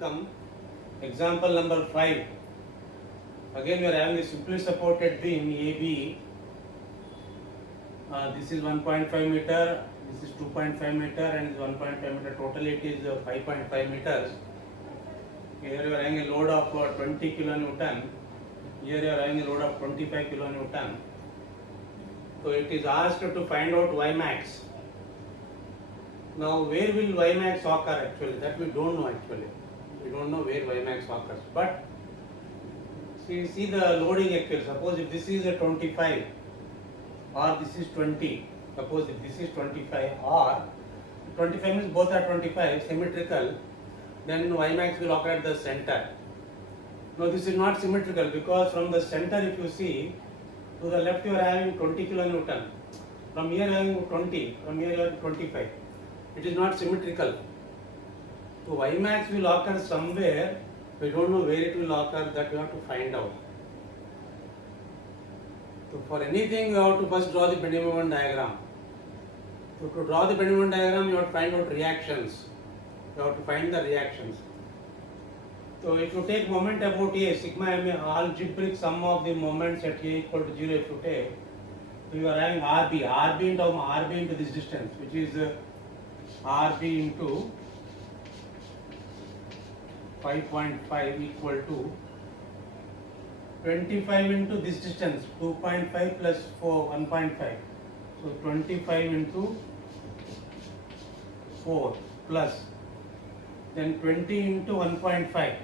come example number 5. Again we are having a simply supported beam AB. This is 1.5 meter, this is 2.5 meter and this 1.5 meter. Totally it is 5.5 meters. Here you are having a load of 20 kilonewton. Here you are having a load of 25 kilonewton. So it is asked to find out Ymax. Now where will Ymax occur actually? That we don't know actually. We don't know where Ymax occurs. But see the loading actually. Suppose if this is a 25 or this is 20. Suppose if this is 25 or 25 means both are 25 symmetrical. Then Ymax will occur at the center. Now this is not symmetrical because from the center if you see to the left you are having 20 kilonewton. From here you are having 20. From here you are 25. It is not symmetrical. So Ymax will occur somewhere. We don't know where it will occur. That we have to find out. So for anything you have to first draw the bending moment diagram. So to draw the bending moment diagram you have to find out reactions. You have to find the reactions. So if you take moment about A, sigma m, algebraic sum of the moments at A equal to 0 if you take, so you are having RB into this distance, which is RB into 5.5 equal to 25 into this distance, 2.5 plus 4, 1.5. So 25 into 4 plus then 20 into 1.5.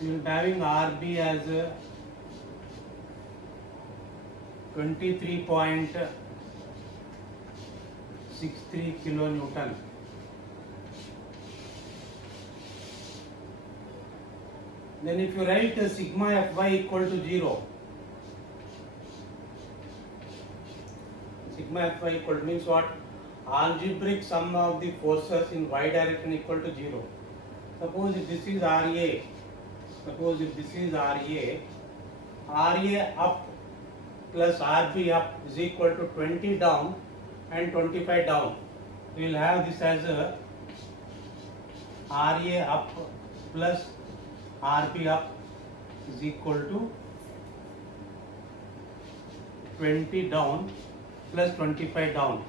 You will be having RB as 23.63 kilonewton. Then if you write sigma Fy equal to 0, sigma Fy equal to means what? Algebraic sum of the forces in y direction equal to 0. Suppose if this is RA, RA up plus RB up is equal to 20 down and 25 down. We will have this as a RA up plus RB up is equal to 20 down plus 25 down.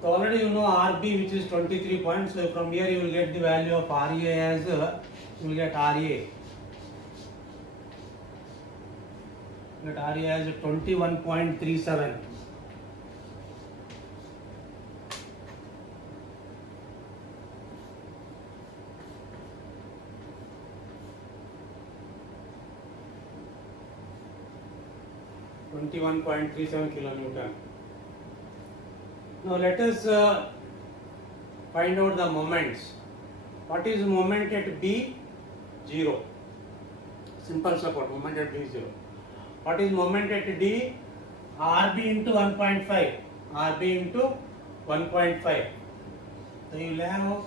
So already you know RB which is 23 points. So from here you will get the value of RA as you will get RA. Get RA as 21.37. kilonewton. Now let us find out the moments. What is moment at B? 0. Simple support, moment at B 0. What is moment at D? RB into 1.5. RB into 1.5. So you will have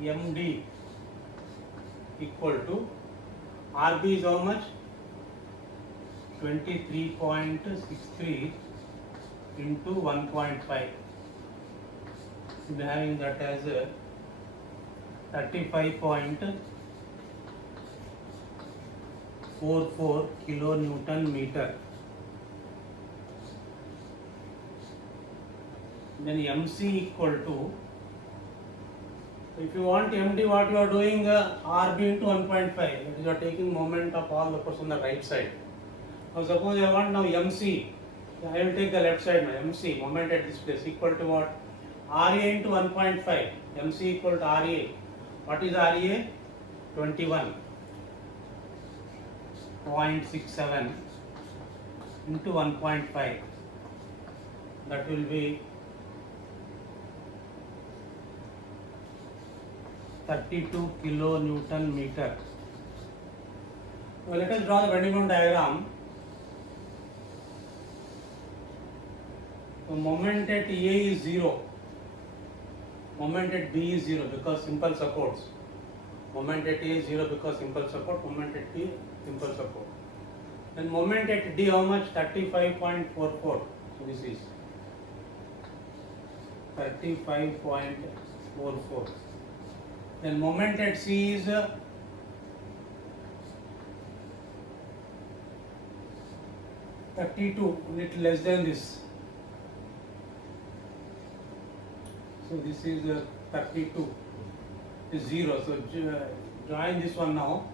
MD equal to RB is how much? 23.63 into 1.5. We are having that as 35.44 kilonewton meter. Then MC equal to, if you want MD, what you are doing, RB into 1.5. That is, you are taking moment of all the force on the right side. Now suppose I want now MC. I will take the left side now. MC, moment at this place, equal to what? RA into 1.5. MC equal to RA. What is RA? 21.67 into 1.5. That will be 32 kilonewton meter. Well, let us draw the bending moment diagram. So moment at A is 0. Moment at B is 0 because simple supports. Moment at A is 0 because simple support. Moment at B simple support. Then moment at D how much? 35.44. So this is 35.44. Then moment at C is 32, little less than this. So this is 32 is 0. So join this one now.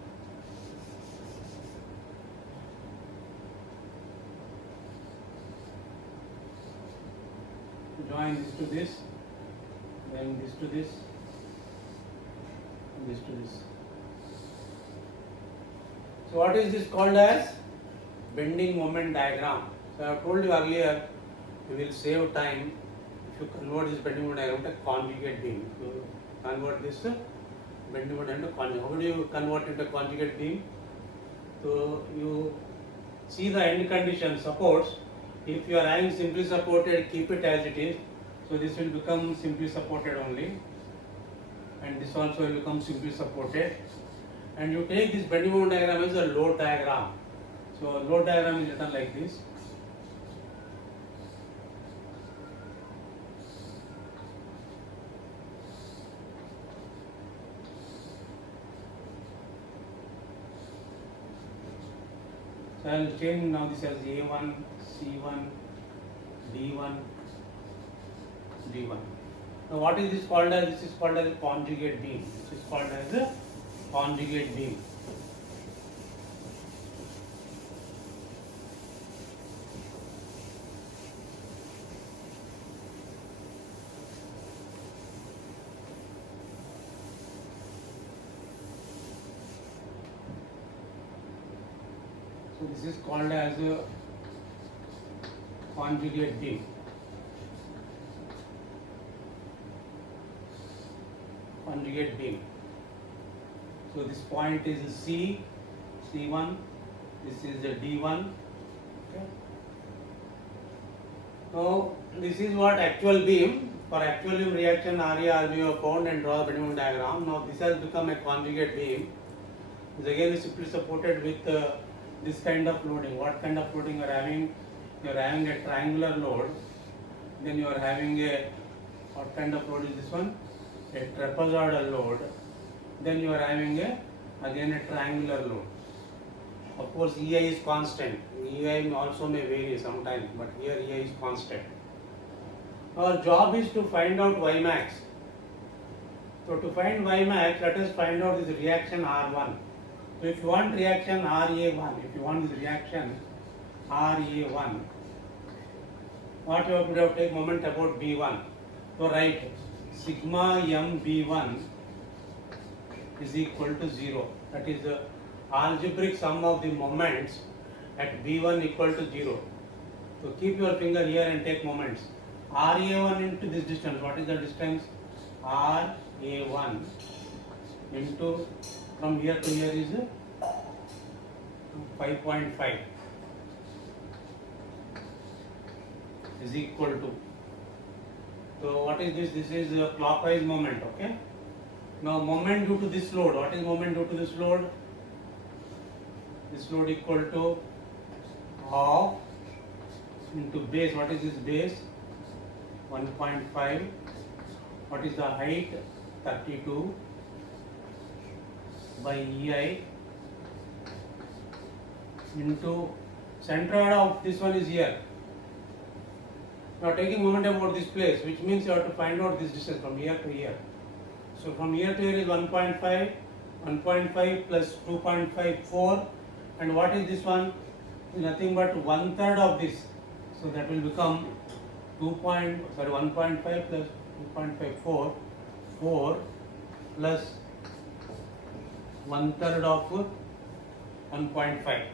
Join this to this, then this to this, and this to this. So what is this called as? Bending moment diagram. So I have told you earlier, you will save time if you convert this bending moment diagram to conjugate beam. If you convert this bending moment into conjugate. How do you convert into conjugate beam? So you see the end condition supports. If you are having simply supported, keep it as it is. So this will become simply supported only, and this also will become simply supported. And you take this bending moment diagram as a load diagram. So load diagram is written like this. So I will change now this as A1, C1, D1, D1. Now what is this called as? This is called as a conjugate beam. This is called as a conjugate beam. So this is called as a conjugate beam. Conjugate beam. So this point is C, C1. This is a D1. Okay. Now this is what actual beam. For actual beam reaction, area we have found and draw the bending moment diagram. Now this has become a conjugate beam. This again is simply supported with this kind of loading. What kind of loading you are having? You are having a triangular load. Then you are having a, what kind of load is this one? A trapezoidal load. Then you are having again a triangular load. Of course EI is constant. EI also may vary sometimes, but here EI is constant. Our job is to find out Ymax. So to find Ymax, let us find out this reaction R1. So if you want reaction RA1, if you want this reaction RA1, what you have to take moment about B1. So write sigma m B1 is equal to 0. That is the algebraic sum of the moments at B1 equal to 0. So keep your finger here and take moments. RA1 into this distance. What is the distance? RA1 into from here to here is 5.5 is equal to. So what is this? This is a clockwise moment. Okay. Now moment due to this load. What is moment due to this load? This load equal to half into base. What is this base? 1.5. What is the height? 32 by EI into centroid of this one is here. Now taking moment about this place, which means you have to find out this distance from here to here. So from here to here is 1.5, 1.5 plus 2.54, and what is this one? Nothing but 1/3 of this. So that will become 1.5 plus 2.54, 4 plus 1/3 of 1.5.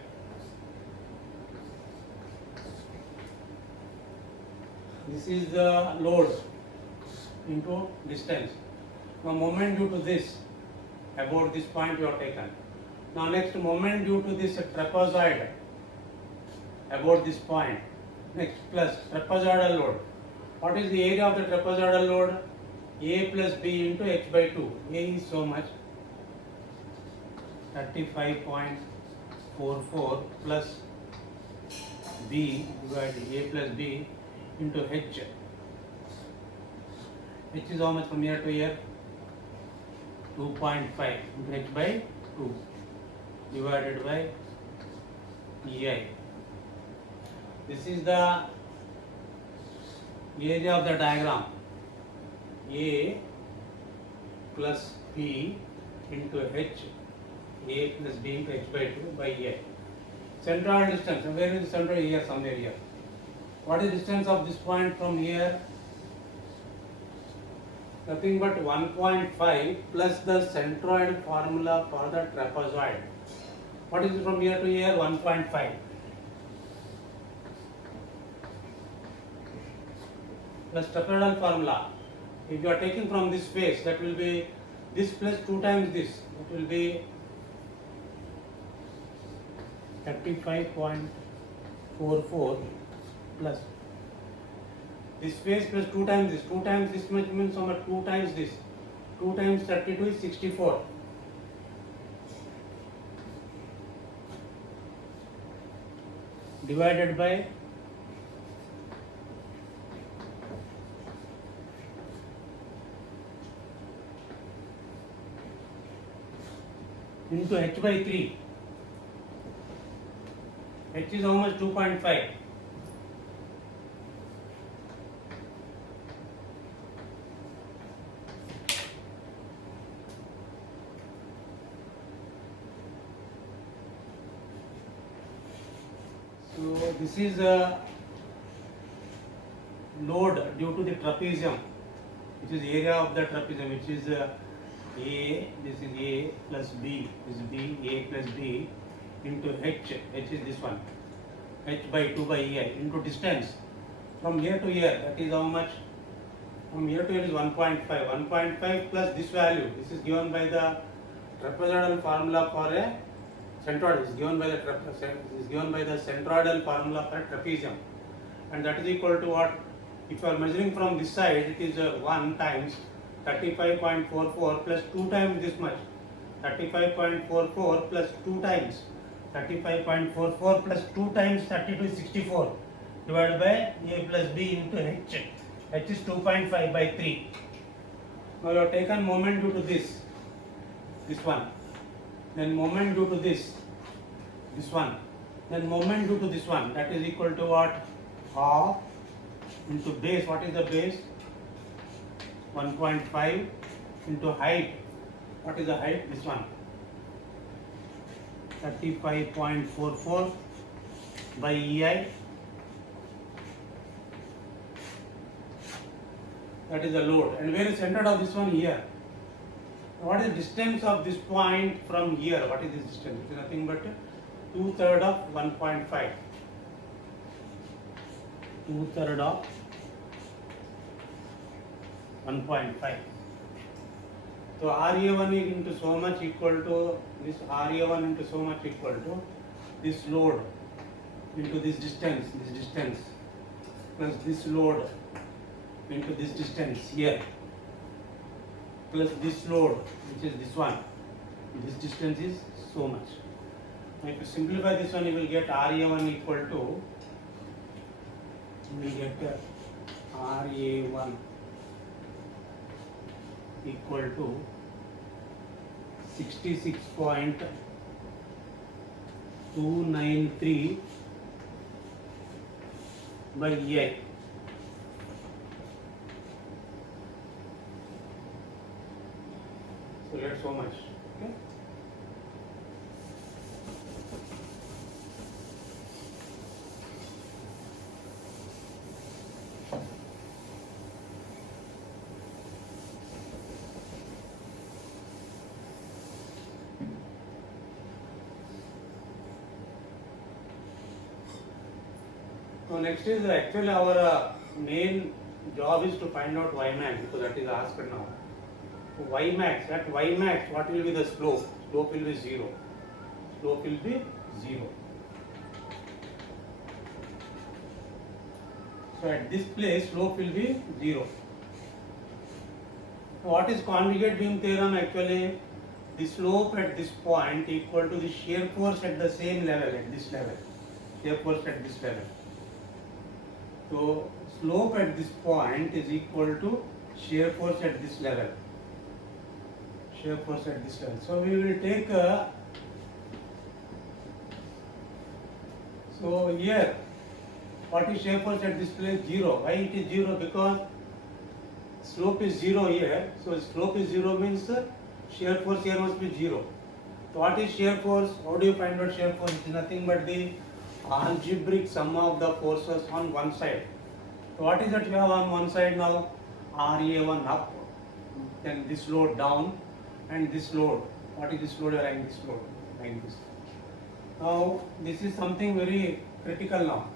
This is the load into distance. Now moment due to this, about this point you have taken. Now next moment due to this trapezoid, about this point. Next plus trapezoidal load. What is the area of the trapezoidal load? A plus B into h by 2. A is so much, 35.44 plus B divided A plus B into H. H is how much from here to here? 2.5 into H by 2 divided by EI. This is the area of the diagram. A plus B into H, A plus B into H by 2 by EI. Central distance, where is the central? Here, somewhere here. What is the distance of this point from here? Nothing but 1.5 plus the centroid formula for the trapezoid. What is it from here to here? 1.5. Plus trapezoidal formula. If you are taking from this face, that will be this plus 2 times this. It will be 35.44 plus this face plus 2 times this. 2 times this much means how much? 2 times this. 2 times 32 is 64. Divided by into H by 3. H is how much? 2.5. So this is a load due to the trapezium, which is area of the trapezium, which is A, this is A plus B, this is B, A plus B into H, H is this one, H by 2 by EI into distance from here to here, that is how much? From here to here is 1.5, 1.5 plus this value, this is given by the trapezoidal formula for a centroid, is given by the centroidal formula for a trapezium, and that is equal to what? If you are measuring from this side, it is 1 times 35.44 plus 2 times this much, 35.44 plus 2 times 35.44 plus 2 times 32 is 64 divided by A plus B into H. H is 2.5 by 3. Now you have taken moment due to this one, then moment due to this one, then moment due to this one, that is equal to what? Half into base. What is the base? 1.5 into height. What is the height? This one, 35.44 by EI. That is the load. And where is centered of this one? Here. What is the distance of this point from here? What is this distance? It is nothing but 2/3 of 1.5. 2/3 of 1.5. So RA1 into so much equal to this, RA1 into so much equal to this load into this distance plus this load into this distance here plus this load, which is this one. This distance is so much. Now if you simplify this one, you will get RA1 equal to, you will get RA1 equal to 66.293 by EI. So that's so much. Okay. So next is actually our main job is to find out Ymax, because that is asked now. So Ymax, at Ymax, what will be the slope? Slope will be 0. Slope will be 0. So at this place, slope will be 0. So what is conjugate beam theorem? Actually, the slope at this point equal to the shear force at the same level, at this level. shear force at this level. So slope at this point is equal to shear force at this level. Shear force at this level. So we will take so here what is shear force at this place? 0. Why it is 0? Because slope is 0 here. So slope is 0 means shear force here must be 0. So what is shear force? How do you find out shear force? It is nothing but the algebraic sum of the forces on one side. So what is that you have on one side now? RA1 up, then this load down, and this load. What is this load? You are having this load like this. Now this is something very critical now.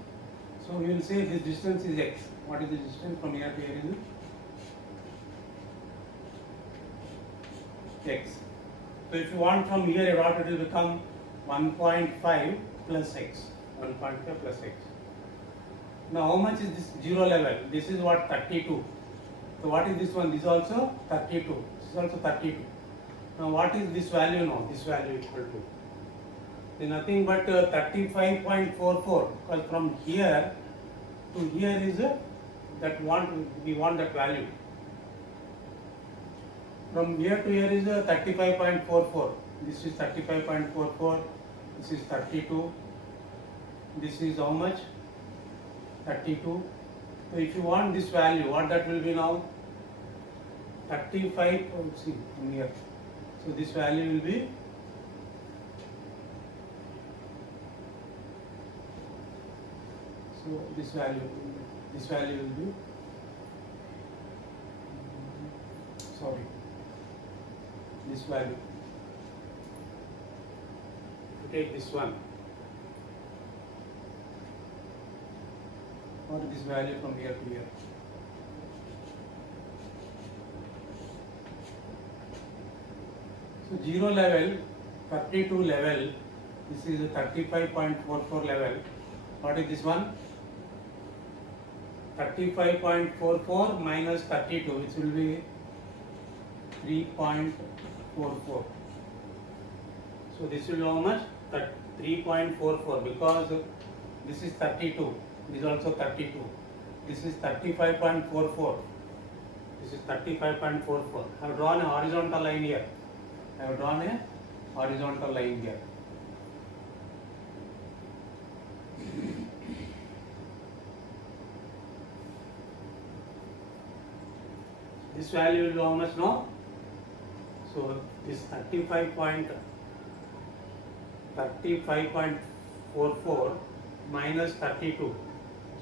So we will say this distance is x. What is the distance from here to here is x. So if you want from here what it will become 1.5 plus x. 1.5 plus x. Now how much is this 0 level? This is what 32. So what is this one? This is also 32. This is also 32. Now what is this value now? This value equal to is nothing but 35.44, because from here to here is we want that value. From here to here is 35.44. This is 35.44. This is 32. This is how much? 32. So if you want this value, what that will be now? 35. See from here. So this value will be this value will be this value. Take this one. What is this value from here to here? So 0 level, 32 level, this is a 35.44 level. What is this one? 35.44 minus 32, which will be 3.44. So this will be how much? 3.44, because this is 32. This is also 32. This is 35.44. This is 35.44. I have drawn a horizontal line here. This value will be how much now? So this 35.44 minus 32.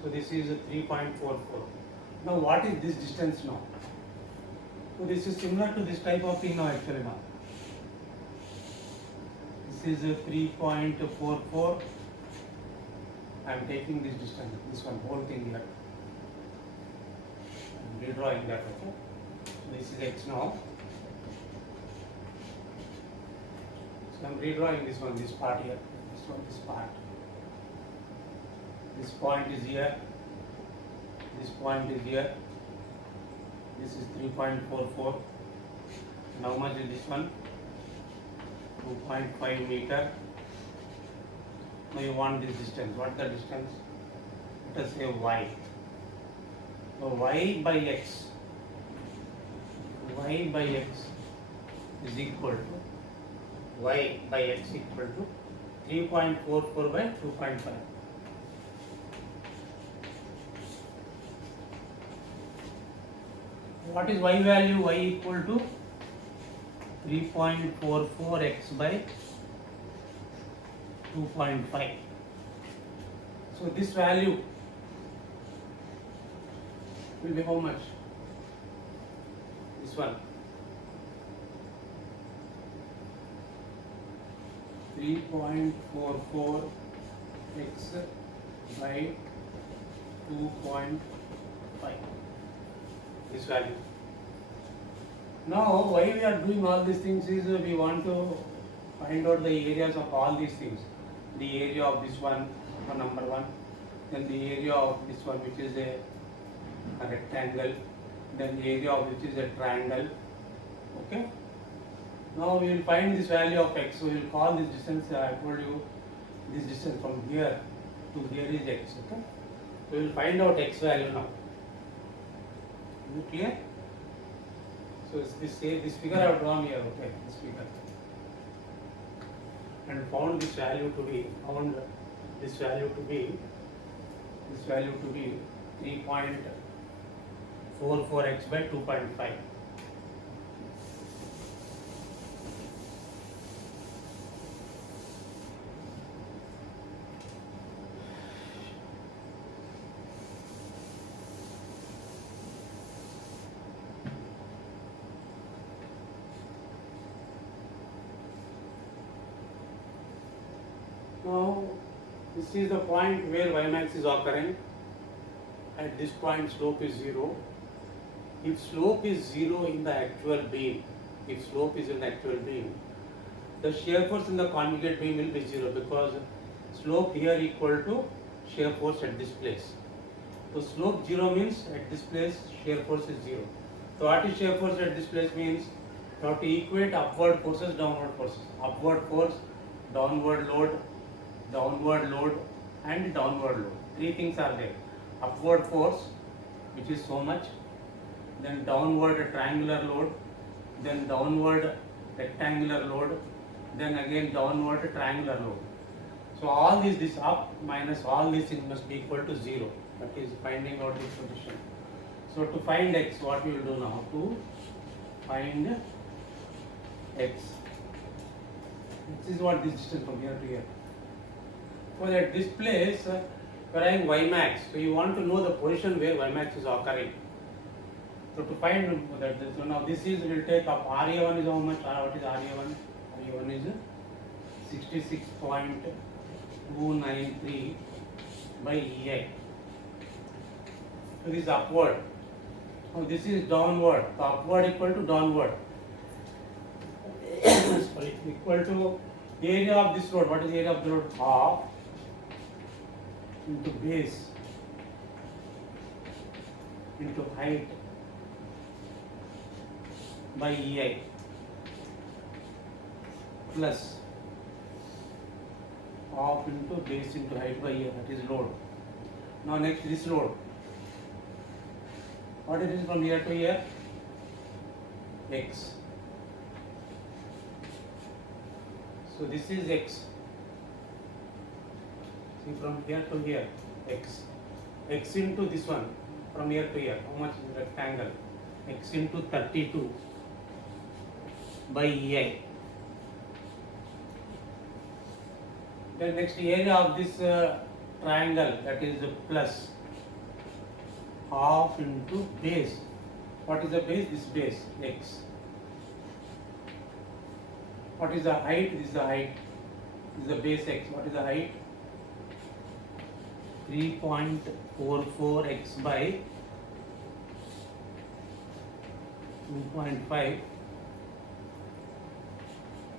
So this is 3.44. Now what is this distance now? So this is similar to this type of thing now actually now. This is 3.44. I am taking this distance, this one whole thing here. I am redrawing that, okay? This is x now. So I am redrawing this one, this part here. This part. This point is here. This point is here. This is 3.44. And how much is this one? 2.5 meter. Now you want this distance. What is the distance? Let us say y. So y by x. Y by x is equal to 3.44 by 2.5. What is y value? Y equal to 3.44x by 2.5. So this value will be how much? This one. 3.44 x by 2.5. This value. Now, why we are doing all these things is we want to find out the areas of all these things. The area of this one, number one, then the area of this one, which is a rectangle, then the area of which is a triangle. Okay. Now we will find this value of x. So we will call this distance. I told you this distance from here 2 here is x. Okay, we will find out x value now. Is it clear? So this figure I have drawn here. Okay, this figure, and found this value to be 3.44x by 2.5. Now, this is the point where Ymax is occurring. At this point, slope is 0. If slope is 0 in the actual beam, the shear force in the conjugate beam will be 0, because slope here equal to shear force at this place. So slope 0 means at this place shear force is 0. So what is shear force at this place means you have to equate upward forces, downward forces. Upward force, downward load, and downward load. Three things are there. Upward force, which is so much, then downward triangular load, then downward rectangular load, then again downward triangular load. So all this up minus all these things must be equal to 0. That is finding out this position. So to find x, what we will do now? To find x. This is what this distance from here to here. So at this place, we are having Ymax. So you want to know the position where Ymax is occurring. So to find that, so now this is, will take up RA1 is how much? What is RA1? RA1 is 66.293 by EI. So this is upward. Now this is downward. So upward equal to downward. Sorry, equal to area of this road. What is area of the road? Half into base into height by EI plus half into base into height by EI, that is load. Now next this load. What it is from here to here? X. So this is x. See, from here to here, x. X into this one, from here to here, how much is the rectangle? X into 32 by EI. Then next area of this triangle, that is plus half into base. What is the base? This base, x. What is the height? This is the height. This is the base x. What is the height? 3.44x by 2.5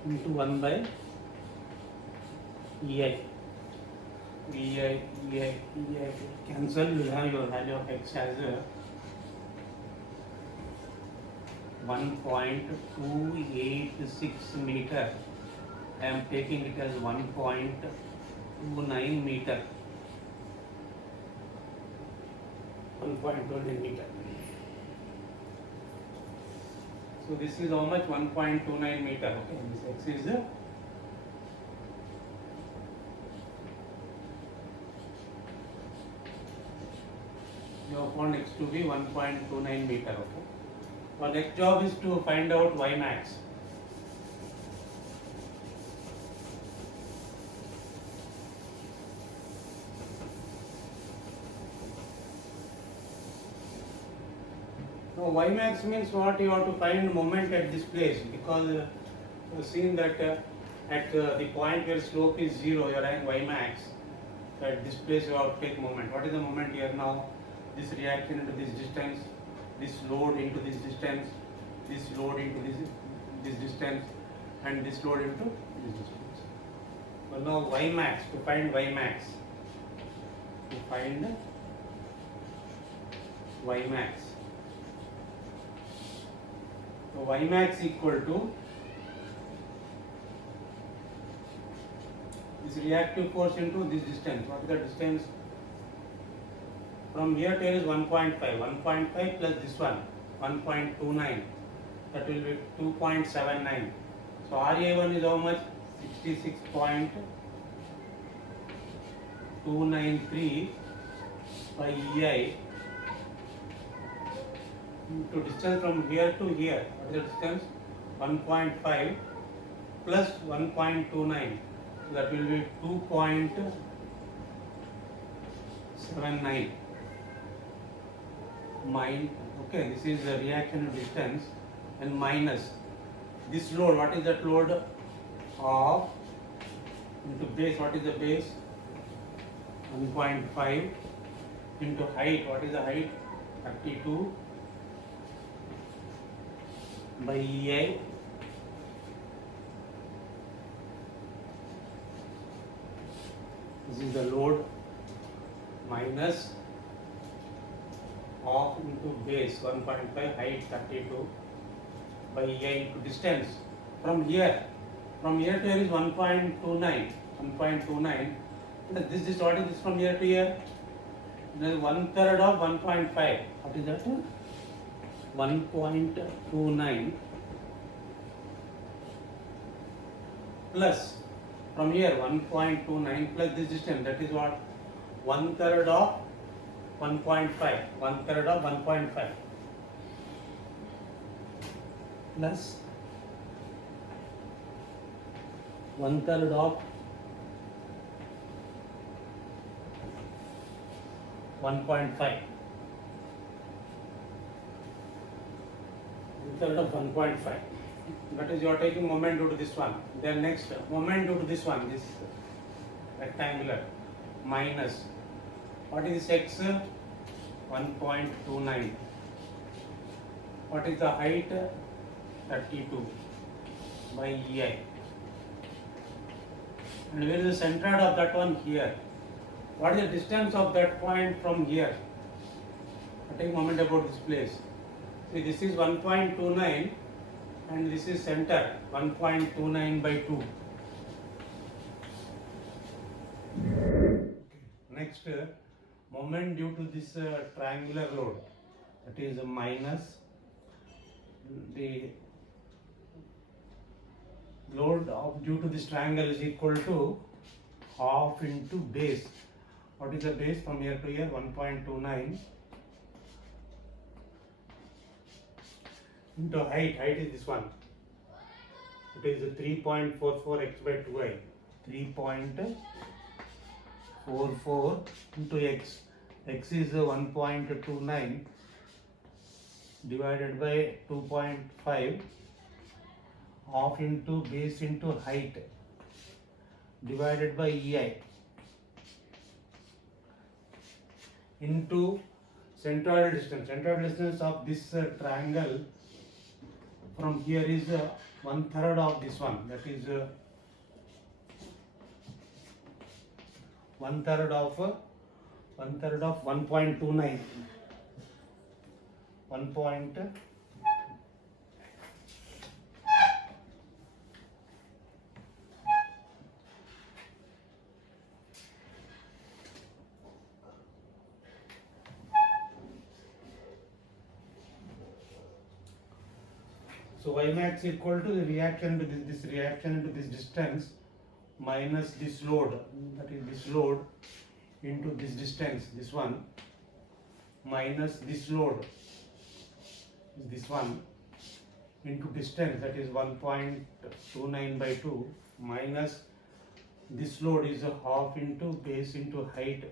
into 1 by EI. EI cancel. You will have your value of x as 1.286 meter. I am taking it as 1.29 meter. 1.29 meter. So this is how much? 1.29 meter. Okay, this x is you have found x to be 1.29 meter. Okay. Our next job is to find out Ymax. Now Ymax means what? You have to find moment at this place, because you have seen that at the point where slope is 0, you are having Ymax. So at this place you have to take moment. What is the moment here now? This reaction into this distance, this load into this distance, this load into this distance, and this load into this distance. So now Ymax, to find Ymax. To find Ymax. So Ymax equal to, this this reactive force into this distance. What is the distance? From here to here is 1.5. 1.5 plus this one, 1.29. That will be 2.79. So RA1 is how much? 66.293 by EI into distance from here to here. What is the distance? 1.5 plus 1.29. So that will be 2.79. Okay, this is the reaction distance, and minus this load. What is that load? Of into base. What is the base? 1.5 into height. What is the height? 32 by EI. This is the load minus of into base 1.5, height 32 by EI into distance from here to here is 1.29. 1.29. This what is this from here to here? Then 1/3 of 1.5. What is that? 1.29 plus from here 1.29 plus this distance, that is what? 1/3 of 1.5. 1/3 of 1.5 plus 1/3 of 1.5. 1/3 of 1.5. That is, you are taking moment due to this one. Then next moment due to this one, this rectangular, minus what is this x? 1.29. What is the height? 32 by EI. And where is the centroid of that one? Here. What is the distance of that point from here? Take a moment about this place. See, this is 1.29 and this is center 1.29 by 2. Next, moment due to this triangular load, that is minus the load of due to this triangle is equal to half into base. What is the base from here to here? 1.29 into height. Height is this one. It is 3.44 x by 2i. 3.44 into x. X is 1.29 divided by 2.5. Half into base into height divided by EI into centroidal distance. Centroidal distance of this triangle from here is 1/3 of this one. That is 1/3 of 1.29. 1. So Ymax equal to the reaction to this reaction into this distance minus this load, that is this load into this distance, this one, minus this load is this one into distance, that is 1.29 by 2, minus this load is a half into base into height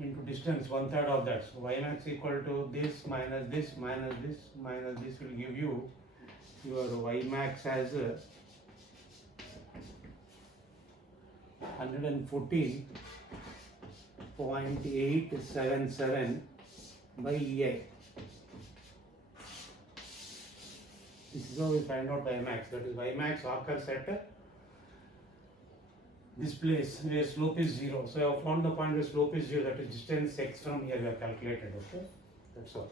into distance, 1/3 of that. So Ymax equal to this minus this minus this minus this will give you your Ymax as 114.877 by EI. This is how we find out Ymax. That is, Ymax occurs at this place where slope is 0. So I have found the point where slope is 0, that is distance x from here we have calculated. Okay, that's all.